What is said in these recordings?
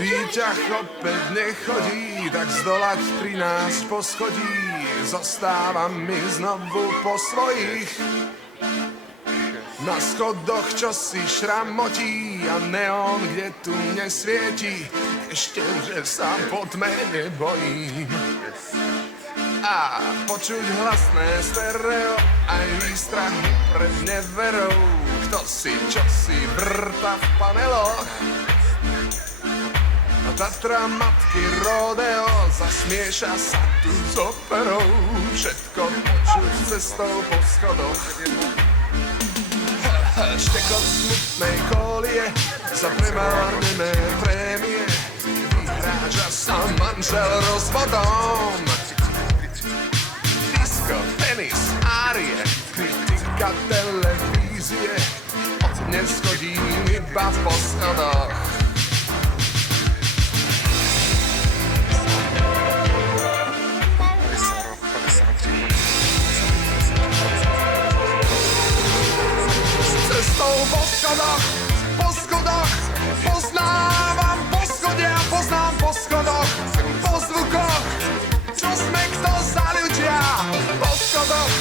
Výťah opäť nechodí, tak zdolať 13 poschodí. Zostávam mi znovu po svojich. Na schodoch čo si šramotí a neon, kde tu nesvieti. Ešte, že sa po tme nebojím. A počuť hlasné stereo, aj výstrahy pred neverou. Kto si, čo si vrta v paneloch. A Tatra matky rodeo zasmieša sa tu s operou. Všetko počuť cestou po schodoch. Štekot smutnej kolie za premárnené prémie. Vyhráža sa manžel rozvodom. Disko, tenis, árie, kritika televízie. Od dnes chodím iba po schodoch. Cestou po schodoch, poznávam poschodia, poznám po schodoch, po zvukoch, čo sme kto za ľudia. Po schodoch,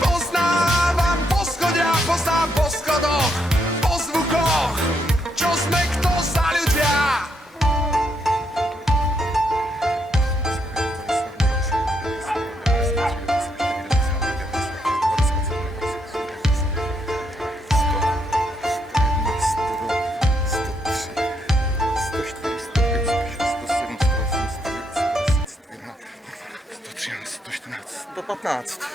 poznávam poschodia, poznám po schodoch, po zvukoch, čo sme kto za ľudia. To 15.